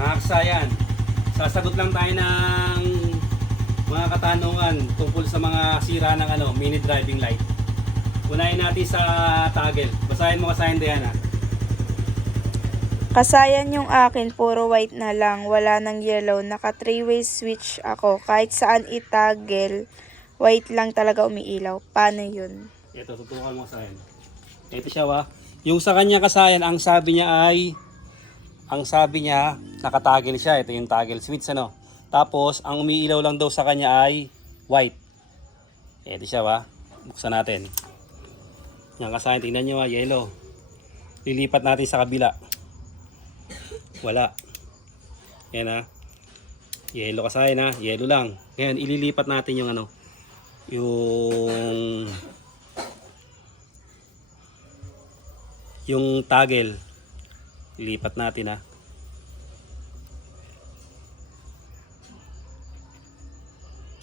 Nakaksayan. Sasagot lang tayo ng mga katanungan tungkol sa mga sira ng mini driving light. Unahin natin sa toggle. Basahin mo kasayan, Diana. Kasayan yung akin, puro white na lang, wala nang yellow, naka 3-way switch ako, kahit saan itagel, white lang talaga umiilaw. Paano yun? Ito, tutukan mo kasayan. Ito siya Yung sa kanya kasayan, ang sabi niya, nakatagel siya. Ito yung toggle switch, Tapos, ang umiilaw lang daw sa kanya ay white. Ito siya, Buksan natin. Yung kasayan, tingnan nyo, yellow. Lilipat natin sa kabila. Wala. Yan, yellow kasayan, yellow lang. Ngayon, ililipat natin yung yung toggle. Lilipat natin,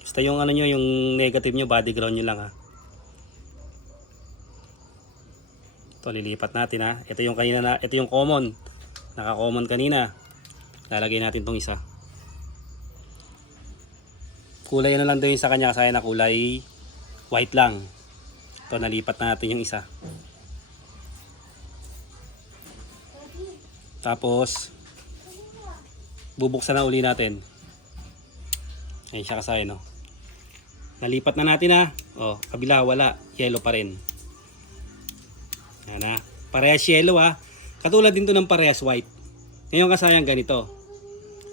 Basta yung yung negative nyo, body ground nyo lang, Ito, lilipat natin, Ito yung kanina ito yung common. Naka-common kanina. Lalagay natin tong isa. Kulay na lang din sa kanya kasi na kulay white lang. Ito, nalipat natin yung isa. Tapos bubuksan na uli natin. Ayun siya kasi Nalipat na natin, kabila wala, yellow pa rin. Yan, parehas yellow, Katulad din to ng parehas white. Ngayon kasayang ganito.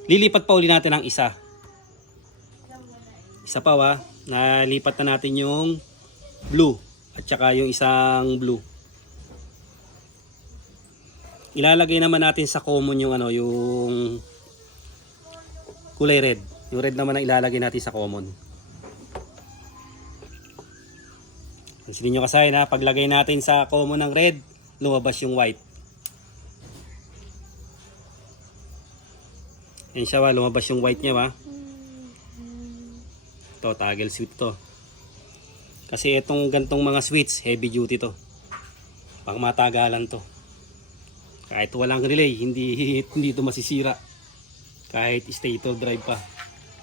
Lilipat pa uli natin ang isa. Isa pa, nalipat na natin yung blue at saka yung isang blue. Ilalagay naman natin sa common yung yung kulay red. Yung red naman ang ilalagay natin sa common. Pansinin nyo kasi paglagay natin sa common ng red, lumabas yung white. Yan siya, lumabas yung white niya, Ito, toggle switch to. Kasi itong gantong mga switch, heavy duty to. Pang matagalan to. Kahit walang relay, hindi ito masisira. Kahit stator drive pa.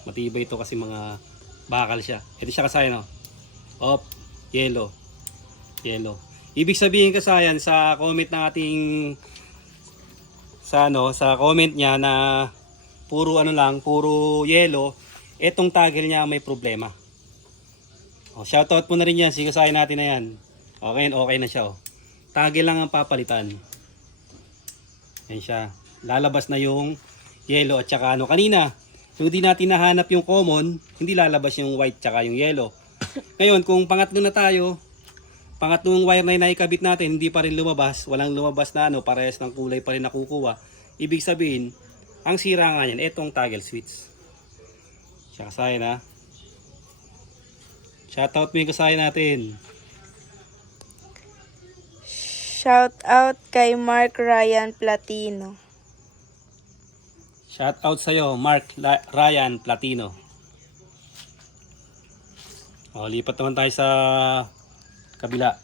Matibay ito kasi mga bakal siya. Ito siya kasayan, Off, yellow. Yellow. Ibig sabihin kasayan sa comment ng ating sa comment niya na puro puro yellow, etong toggle niya may problema. Shoutout po na rin yan, sigasahin natin na yan. Okay na siya, Toggle lang ang papalitan. Yan siya. Lalabas na yung yellow at saka kanina, yung hindi natin nahanap yung common, hindi lalabas yung white tsaka yung yellow. Ngayon, kung pangatlo na tayo, pangatlong wire na naikabit natin, hindi pa rin lumabas, walang lumabas na parehas ng kulay pa rin nakukuha. Ibig sabihin, ang sira nga niyan, etong toggle switch. Siya kasayan, Shoutout mo yung kasayan natin. Shoutout kay Mark Ryan Platino. Shoutout sa'yo, Mark Ryan Platino. Lipat naman tayo sa kabila.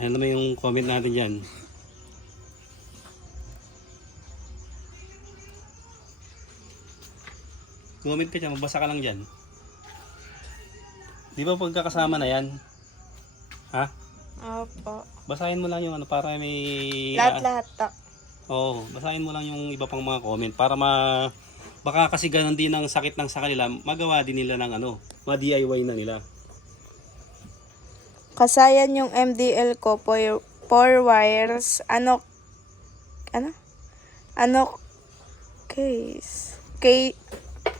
Ayan naman yung comment natin dyan. Comment ka dyan, magbasa ka lang dyan. Di ba pagkakasama na yan? Opo. Basahin mo lang yung para may... Lahat-lahat to. Basahin mo lang yung iba pang mga comment para baka kasi ganun din ang sakit ng sa kanila, magawa din nila ng ma-DIY na nila. Kasayan yung MDL ko, 4 wires,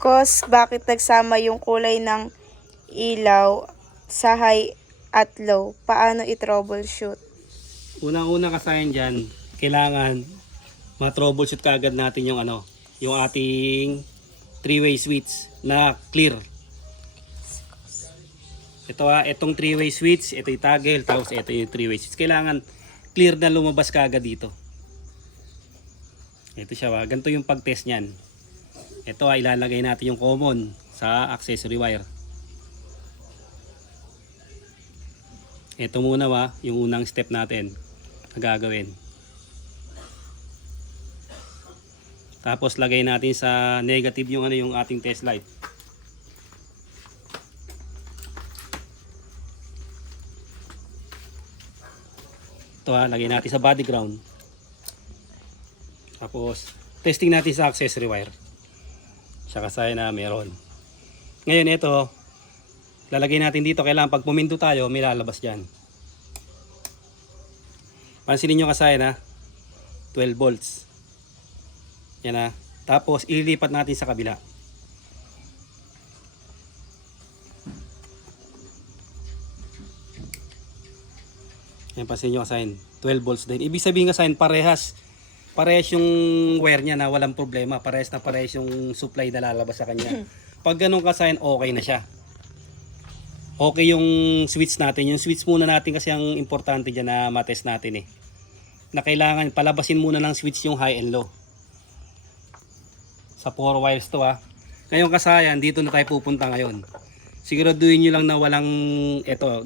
cause bakit nagsama yung kulay ng ilaw sa high at low? Paano i-troubleshoot? Unang-una kasayan dyan, kailangan ma-troubleshoot kaagad natin yung yung ating 3-way switch na clear. Ito itong 3-way switch, ito yung toggle, tapos ito yung 3-way switch. Kailangan clear na lumabas kaagad dito. Ito siya, ganito yung pag-test niyan. Ito ilalagay natin yung common sa accessory wire. Ito muna yung unang step natin na gagawin. Tapos lagay natin sa negative yung ano yung ating test light. Ito lagay natin sa body ground. Tapos testing natin sa accessory wire. Tsaka sa'yo na meron. Ngayon ito, lalagay natin dito. Kailangan pag puminto tayo, may lalabas dyan. Pansinin nyo kasaya na 12 volts. Yan na. Tapos ililipat natin sa kabila. Yan, pansinin nyo kasayin. 12 volts din. Ibig sabihin kasayin, parehas yung wire niya na walang problema. Parehas yung supply na lalabas sa kanya. Pag ganun kasayin, okay na siya. Okay yung switch natin. Yung switch muna natin kasi ang importante dyan na matest natin eh. Na kailangan palabasin muna ng switch yung high and low. Sa 4 wires to Ngayon kasayan, dito na tayo pupunta ngayon. Siguraduhin nyo lang na walang,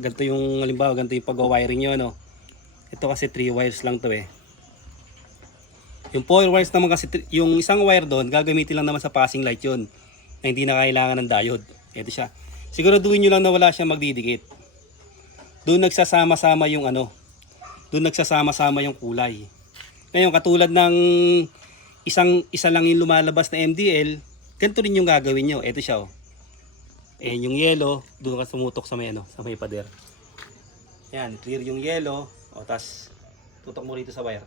ganito yung, halimbawa, ganito yung pag-wiring nyo, no? Ito kasi 3 wires lang to eh. Yung 4 wires naman kasi, yung isang wire doon, gagamitin lang naman sa passing light yun. Na hindi na kailangan ng diode. Ito siya. Siguraduhin nyo lang na wala siyang magdidikit. Doon nagsasama-sama yung doon nagsasama-sama yung kulay. Ngayon, katulad ng isa lang yung lumalabas na MDL, ganito rin yung gagawin nyo. Ito siya Ayan yung yellow, doon ka sumutok sa may sa may pader. Yan, clear yung yellow, tas tutok mo rito sa wire.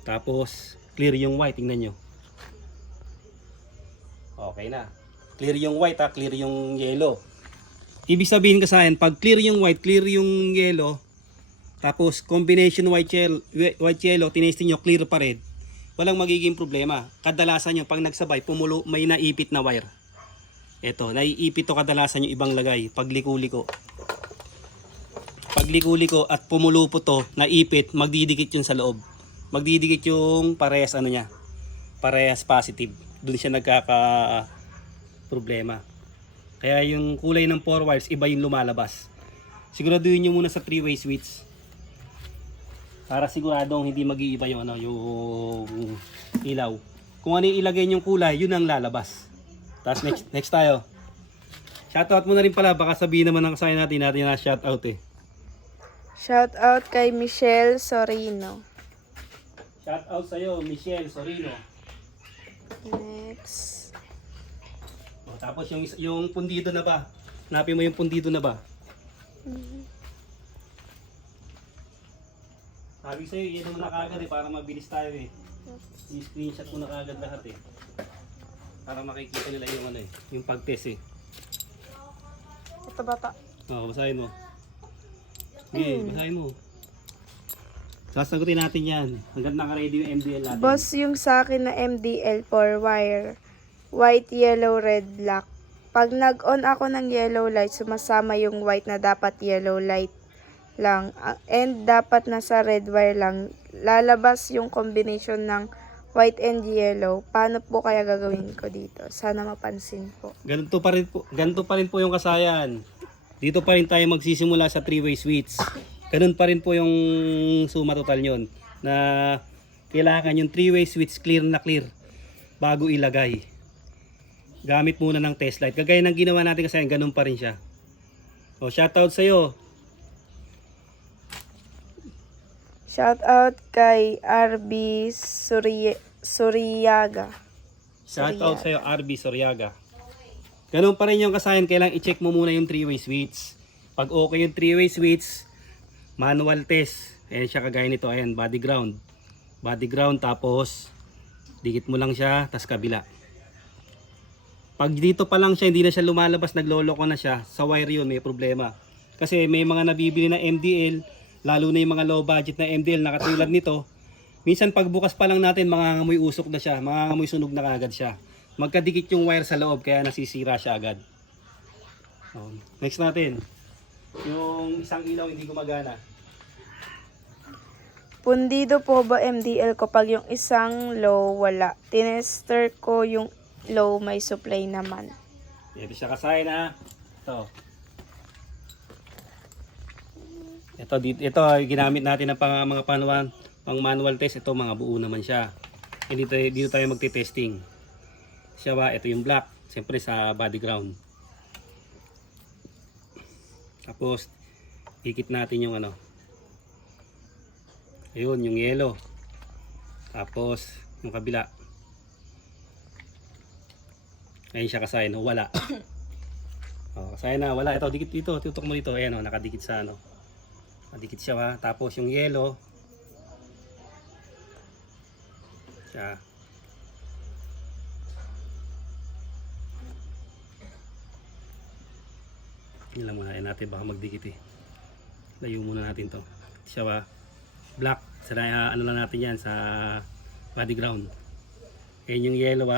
Tapos clear yung white, tingnan nyo. Okay na. Clear yung white clear yung yellow. Ibig sabihin kasayan, pag clear yung white, clear yung yellow, tapos combination white yellow, tinesting nyo clear pa rin, walang magiging problema. Kadalasan yung pag nagsabay, may naipit na wire. Ito, naiipit to kadalasan yung ibang lagay. Pagliko-liko at pumulupo to, naipit, magdidikit yun sa loob. Magdidikit yung parehas niya. Parehas positive. Doon siya nagkaka problema. Kaya yung kulay ng 4 wires, iba yung lumalabas. Siguraduhin nyo muna sa 3-way switch. Para siguradong hindi mag-iiba yung yung ilaw. Kung ano yung ilagay yung kulay, yun ang lalabas. Tapos next tayo. Shoutout mo na rin pala. Baka sabihin naman ng kasayan natin na shoutout eh. Shoutout kay Michelle Sorino. Shoutout sa'yo, Michelle Sorino. Next. Tapos yung pundido na ba? Hanapin mo yung pundido na ba? Sabi sa'yo, yan naman na kagad para mabilis tayo eh. I-screenshot mo na kagad lahat eh. Para makikita nila yung yung pag-test eh. Ito bata. Basahin mo. Okay, basahin mo. Sasagutin natin yan. Hanggang naka-ready yung MDL natin. Boss, yung sa akin na MDL 4 wire. White, yellow, red, black. Pag nag-on ako ng yellow light, sumasama yung white na dapat yellow light lang. And dapat nasa red wire lang. Lalabas yung combination ng white and yellow. Paano po kaya gagawin ko dito? Sana mapansin po. Ganito pa rin po yung kasayan. Dito pa rin tayo magsisimula sa 3-way switch. Ganun pa rin po yung suma total nyon. Na kailangan yung 3-way switch clear na clear bago ilagay. Gamit muna ng test light. Kagaya ng ginawa natin kasayan, ganun pa rin siya. O, shoutout sa'yo. Shoutout kay RB Suryaga. Shoutout sa'yo, RB Suryaga. Ganun pa rin yung kasayan, kailangan i-check mo muna yung 3-way switch. Pag okay yung 3-way switch, manual test. Ayan siya kagaya nito, ayan, body ground. Body ground, tapos dikit mo lang siya, tas kabila. Pag dito pa lang siya, hindi na siya lumalabas, nagloloko na siya, sa wire yun, may problema. Kasi may mga nabibili na MDL, lalo na yung mga low budget na MDL na katulad nito, minsan pagbukas pa lang natin, mangangamoy usok na siya, mangangamoy sunog na agad siya. Magkadikit yung wire sa loob, kaya nasisira siya agad. Next natin, yung isang ilaw hindi gumagana. Pundido po ba MDL ko pag yung isang low wala? Tinester ko yung low may supply naman. Ito siya kasayan ha. Ito ginamit natin ng pang manual test. Ito mga buo naman siya. Dito tayo magte-testing. Siya ba, ito yung black, siyempre sa body ground. Tapos ikit natin yung ano. Ayun, yung yellow. Tapos yung kabila. Ayun siya kasaya, no? Wala. Oh, kasaya na, wala. Ito, dikit dito, tutok mo dito. Ayan, oh, nakadikit sa ano. Nakadikit siya, ha. Tapos yung yellow. Siya. Yun lang muna natin, baka magdikit eh. Layo muna natin to. Siya ba? Black. Sa ano lang natin yan sa body ground. Ayan yung yellow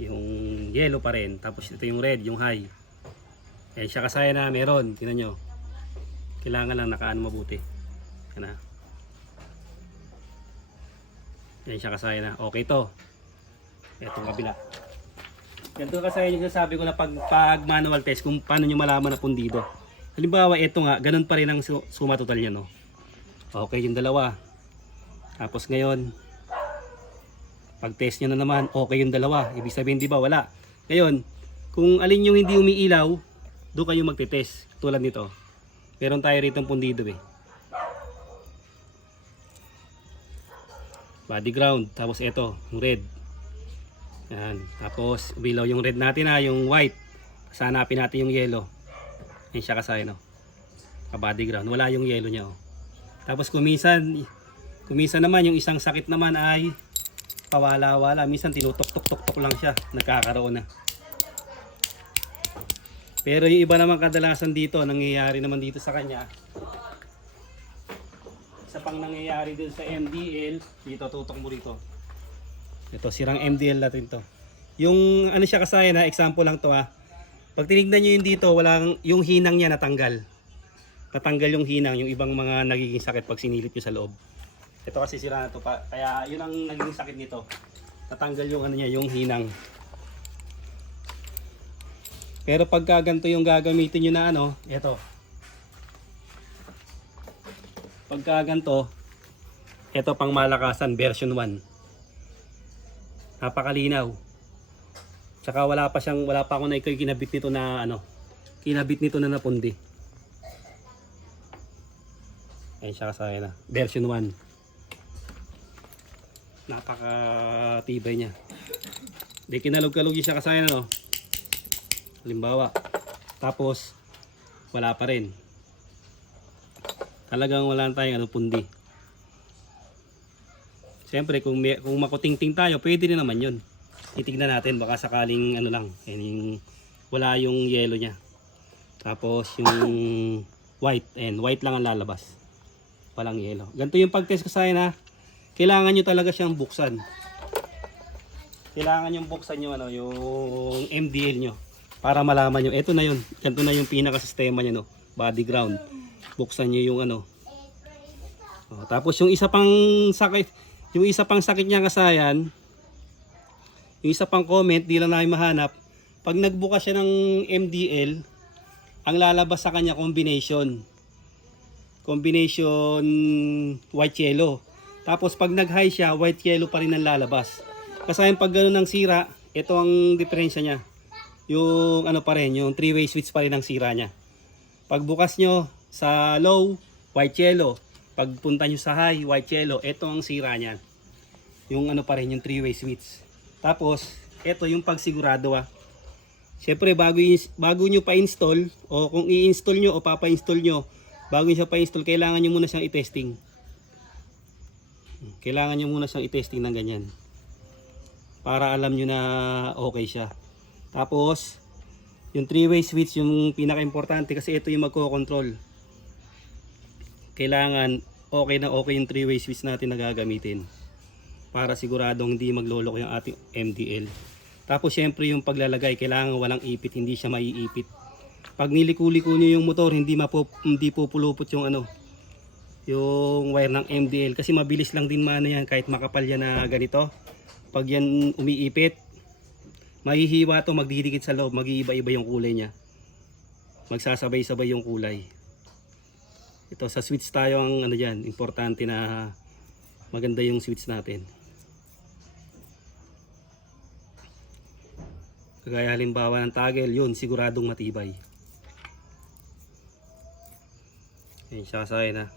yung yellow pa rin. Tapos ito yung red, yung high. Ayan siya kasaya na meron. Tingnan nyo. Kailangan lang nakaano mabuti. Yan na. Ayan siya kasaya na. Okay to. Itong kabila. Ganito kasaya yung sinasabi ko na pag manual test kung paano nyo malaman na pundido. Halimbawa ito nga, ganun pa rin ang suma total niya, no? Okay yung dalawa. Tapos ngayon, pag test nyo na naman, okay yung dalawa. Ibig sabihin, di ba, wala. Ngayon, kung alin yung hindi umiilaw, doon kayo magte-test. Tulad nito. Meron tayo rito ng pundido eh. Body ground. Tapos ito, yung red. Yan. Tapos umilaw yung red natin yung white. Hanapin natin yung yellow. Yan siya kasaya, no? Body ground. Wala yung yellow niya, oh. Tapos kuminsan naman yung isang sakit naman ay pawala-wala. Minsan tinutok-tok-tok lang siya. Nagkakaroon na. Pero yung iba naman kadalasan dito, nangyayari naman dito sa kanya. Isa pang nangyayari dun sa MDL, dito tutok mo rito. Ito, sirang MDL natin to. Yung ano siya kasaya na, example lang to Pag tinignan nyo yung dito, yung hinang niya natanggal. Natanggal yung hinang, yung ibang mga nagiging sakit pag sinilip nyo sa loob. Ito kasi sira na to pa. Kaya yun ang naging sakit nito. Natanggal yung ano niya, yung hinang. Pero pagka ganito yung gagamitin nyo na ito. Pagka ganito, ito pang malakasan, version 1. Napakalinaw. Tsaka wala pa ako na kinabit nito na kinabit nito na napundi. Ayun siya kasaya na. Version 1. Napakatibay niya. Di kinalog-kalog siya kasaya na, no? Halimbawa. Tapos wala pa rin. Talagang wala tayong pundi. Siyempre kung makutingting tayo, pwede rin naman yun. Titignan natin baka sakaling wala yung yellow niya. Tapos yung white, white lang ang lalabas. Walang yellow. Ganito yung pag-test ko sa kailangan nyo talaga siyang buksan. Kailangan yung buksan nyo yung MDL nyo para malaman nyo. Ito na yun. Ganito na yung pinaka-sistema niya, body ground. Buksan nyo yung tapos yung isa pang sakit niya kasayan, yung isa pang comment, di lang namin mahanap. Pag nagbukas siya ng MDL, ang lalabas sa kanya combination white yellow. Tapos pag nag-high siya, white yellow pa rin ang lalabas. Kasayan pag gano'n ng sira, ito ang diferensya niya. Yung pa rin, yung 3-way switch pa rin ang sira niya. Pag bukas nyo sa low, white yellow. Pag punta nyo sa high, white yellow. Ito ang sira niya. Yung pa rin, yung 3-way switch. Tapos, ito yung pagsigurado Siyempre, bago nyo pa-install, o kung i-install nyo o papa-install nyo, bago nyo siya pa-install, kailangan nyo muna siyang i-testing. Kailangan nyo muna siyang i-testing ng ganyan. Para alam nyo na okay siya. Tapos, yung 3-way switch, yung pinaka-importante kasi ito yung magko-control. Kailangan okay na okay yung 3-way switch natin na gagamitin. Para siguradong hindi magloloko yung ating MDL. Tapos syempre yung paglalagay, kailangan walang ipit, hindi siya maiipit. Pag niliko-liko nyo yung motor, hindi pupulupot yung yung wire ng MDL. Kasi mabilis lang din yan kahit makapal yan na ganito. Pag yan umiipit, mahihiwa to, magdidikit sa loob, mag-iiba-iba yung kulay niya. Magsasabay-sabay yung kulay. Ito sa switch tayo ang dyan, importante na maganda yung switch natin. Kagaya halimbawa ng toggle, yun siguradong matibay. Ayan siya kasay na.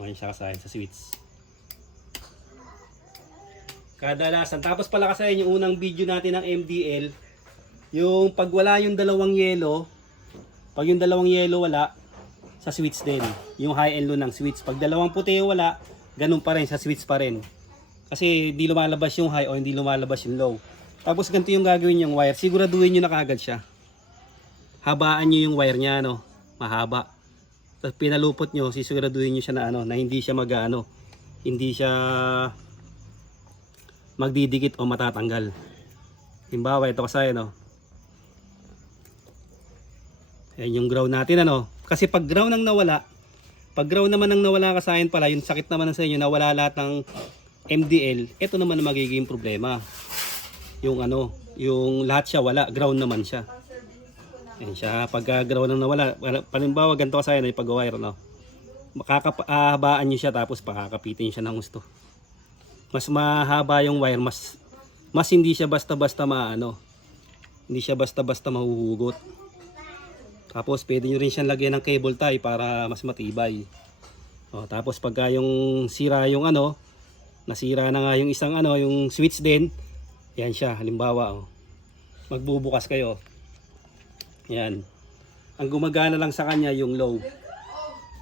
Ayan siya kasay sa switch. Kadalasan, tapos pala kasi yung unang video natin ng MDL, yung pag wala yung dalawang yellow, pag yung dalawang yellow wala, sa switch din. Yung high and low ng switch. Pag dalawang puti yung wala, ganun pa rin, sa switch pa rin. Kasi hindi lumalabas yung high o hindi lumalabas yung low. Tapos ganito yung gagawin yung wire. Siguraduhin nyo na kagad siya. Habaan nyo yung wire nya, no? Mahaba. Tapos pinalupot nyo, sisiguraduhin nyo siya na, na hindi siya hindi siya magdidikit o matatanggal. Halimbawa, ito kasi, Ayan yung ground natin, Kasi pag ground ang nawala, pag ground naman ang nawala kasayan pala, yung sakit naman sa inyo, nawala lahat ng MDL, ito naman ang magiging problema. Yung yung lahat siya wala, ground naman siya. Ayan siya, pag ground ang nawala, palimbawa ganito kasayan ay pag-wire, makakahabaan nyo siya tapos pakakapitin siya ng gusto. Mas mahaba yung wire, mas hindi siya basta-basta hindi siya basta-basta mahuhugot. Tapos pwede nyo rin siyang lagyan ng cable tie para mas matibay. Tapos pagka yung sira yung nasira na nga yung isang yung switch din. Yan siya, halimbawa magbubukas kayo. Yan. Ang gumagana lang sa kanya yung low.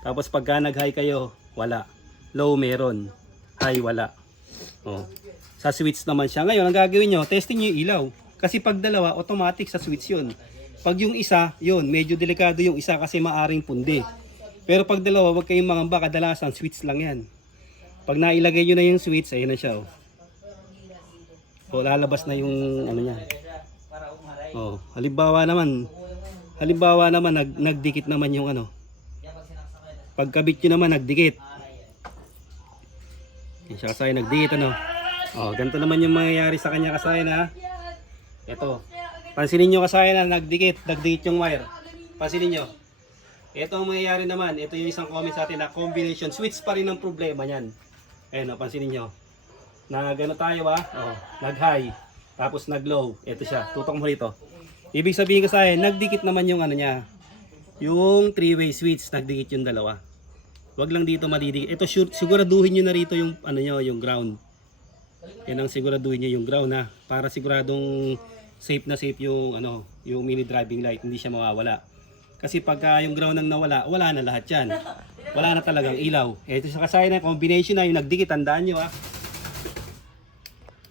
Tapos pagka nag-high kayo, wala. Low meron, high wala. Sa switch naman siya. Ngayon, ang gagawin nyo, testing nyo yung ilaw. Kasi pag dalawa, automatic sa switch yun. Pag yung isa, yun, medyo delikado yung isa kasi maaring pundi. Pero pag dalawa, wag kayong mangamba, kadalasan switch lang yan. Pag nailagay nyo na yung switch, ayun na siya. Lalabas na yung niya. Halimbawa naman nagdikit naman yung pagkabit nyo naman nagdikit. Yan siya kasay, nagdikit ganito naman yung mangyayari sa kanya kasay na. Ito. Pansinin nyo kasay na nagdikit yung wire. Pansinin nyo. Ito ang mangyayari naman. Ito yung isang comment sa atin na combination. Switch pa rin ang problema niyan. Ayan pansinin nyo. Nag tayo nag-high. Tapos nag-low. Ito siya. Tutok mo rito. Ibig sabihin kasay, nagdikit naman yung niya. Yung 3-way switch. Nagdikit yung dalawa. Wag lang dito madidikit. Ito siguraduhin nyo na rito yung yung ground. Yan ang siguraduhin nyo yung ground para siguradong safe na safe yung yung mini driving light, hindi siya mawawala. Kasi pagka yung ground ang nawala, wala na lahat yan. Wala na talagang ilaw. Ito sa kasay na combination na yung nagdikit, tandaan nyo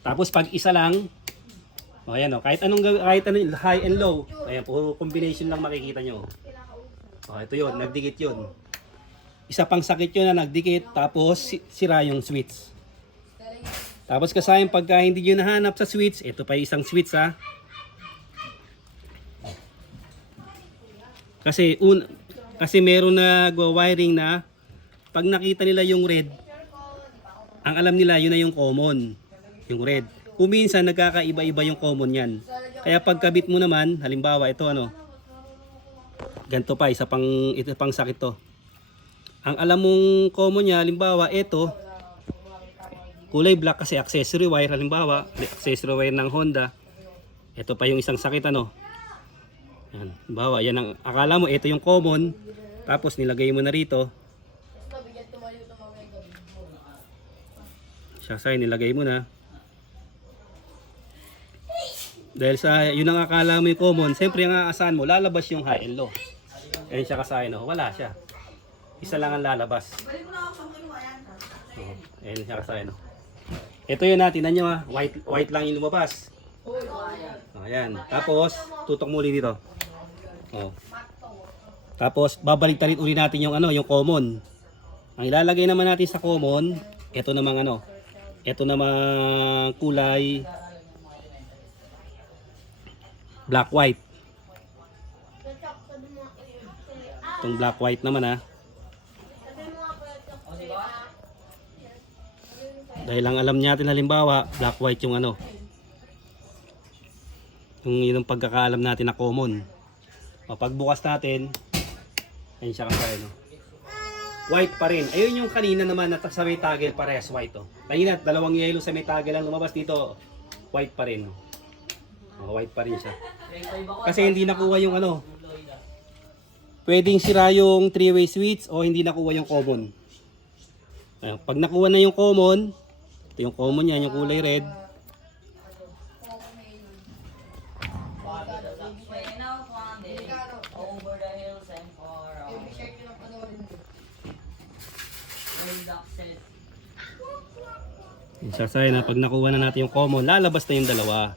Tapos pag isa lang, ayan kahit anong high and low, ayan puro combination lang makikita nyo. Ito yun, nagdikit yun. Isa pang sakit yun na nagdikit, tapos sira yung switch. Tapos kasayang pagka hindi nyo nahanap sa switch, ito pa isang switch Kasi meron na wiring na pag nakita nila yung red, ang alam nila yun na yung common, yung red. Kung minsan nagkakaiba-iba yung common yan. Kaya pagkabit mo naman, halimbawa ito ganito pa, ito pang sakit to. Ang alam mong common niya, halimbawa ito, kulay black kasi accessory wire, halimbawa accessory wire ng Honda. Ito pa yung isang sakit yan, halimbawa yan ang akala mo ito yung common, tapos nilagay mo na rito siya nilagay mo na dahil sa yun ang akala mo yung common. Siyempre ang aasahan mo lalabas yung high and low. Ayun siya kasay wala siya, isa lang ang lalabas. Ayun siya kasay ito yun tinan nyo white lang yung lumabas. Ayan. Tapos tutok muli dito. Tapos babalik-talit uli natin yung yung common. Ang ilalagay naman natin sa common, ito namang ito namang kulay black white. Itong black white naman dahil lang alam natin halimbawa black white yung yung pagkakaalam natin na common. Pagbukas natin, ayun siya kasay white pa rin. Ayun yung kanina naman na sa may toggle parehas white oh. Kanina dalawang yellow sa may toggle lang lumabas dito. White pa rin. Oh, white pa rin siya. Kasi hindi nakuha yung ano. Pwedeng sira yung 3-way switch o hindi nakuha yung common. Pag nakuha na yung common, ito yung common yan, yung kulay red. Yung sasay na pag nakuha na natin yung common, lalabas na yung dalawa.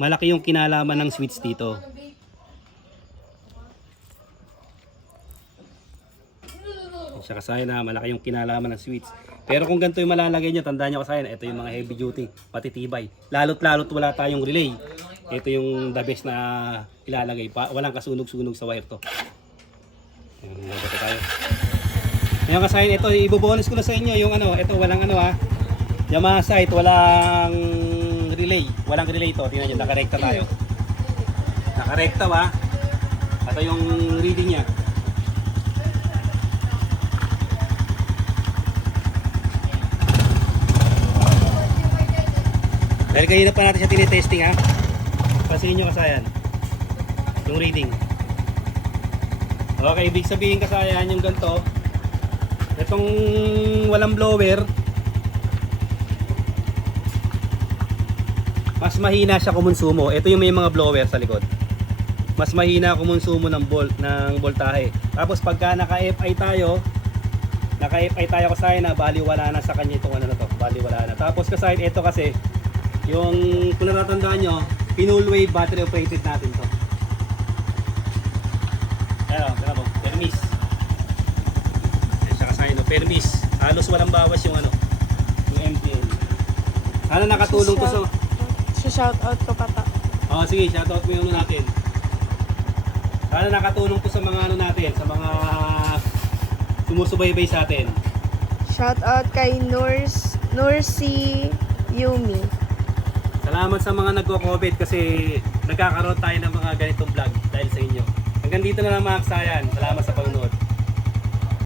Malaki yung kinalaman ng switch dito. Siya kasaya na malaki yung kinalaman ng switch. Pero kung ganito yung malalagay nyo, tandaan nyo kasaya na ito yung mga heavy duty, patitibay. Lalot wala tayong relay. Ito yung the best na ilalagay. Walang kasunog-sunog sa wire to. Ayan, nagkata tayo. Ngayon kasaya, ito ibobonus ko na sa inyo yung ano, ito walang ano ha. Yamaha site, walang relay. Walang relay to. Tingnan nyo, nakarekta tayo. Nakarekta ba? Ito yung reading niya. Dahil kanina pa natin siya tinitesting ha. Pansinin nyo kasayan. Yung reading. Okay, ibig sabihin kasayan yung ganito. Itong walang blower. Mas mahina siya kumonsumo. Ito yung may mga blower sa likod. Mas mahina kumonsumo ng voltahe. Tapos pagka naka-FI tayo kasayan na baliwala na sa kanya itong ano na to. Baliwala na. Tapos kasayan ito kasi yung kung natatandaan nyo, pinul wave battery operated natin to. Ayan o, permis. Ayan siya kasaya no, permis. Halos walang bawas yung ano, yung MTL. Sana nakatulong to sa... Shoutout ko pa to. Oh, sige, shoutout mo yung ano natin. Sana nakatulong to sa mga ano natin, sa mga sumusubaybay sa atin. Shoutout kay Nursi Yumi. Salamat sa mga nagko-comment kasi nagkakaroon tayo ng mga ganitong vlog dahil sa inyo. Hanggang dito na lang mga kasayan. Salamat sa panonood.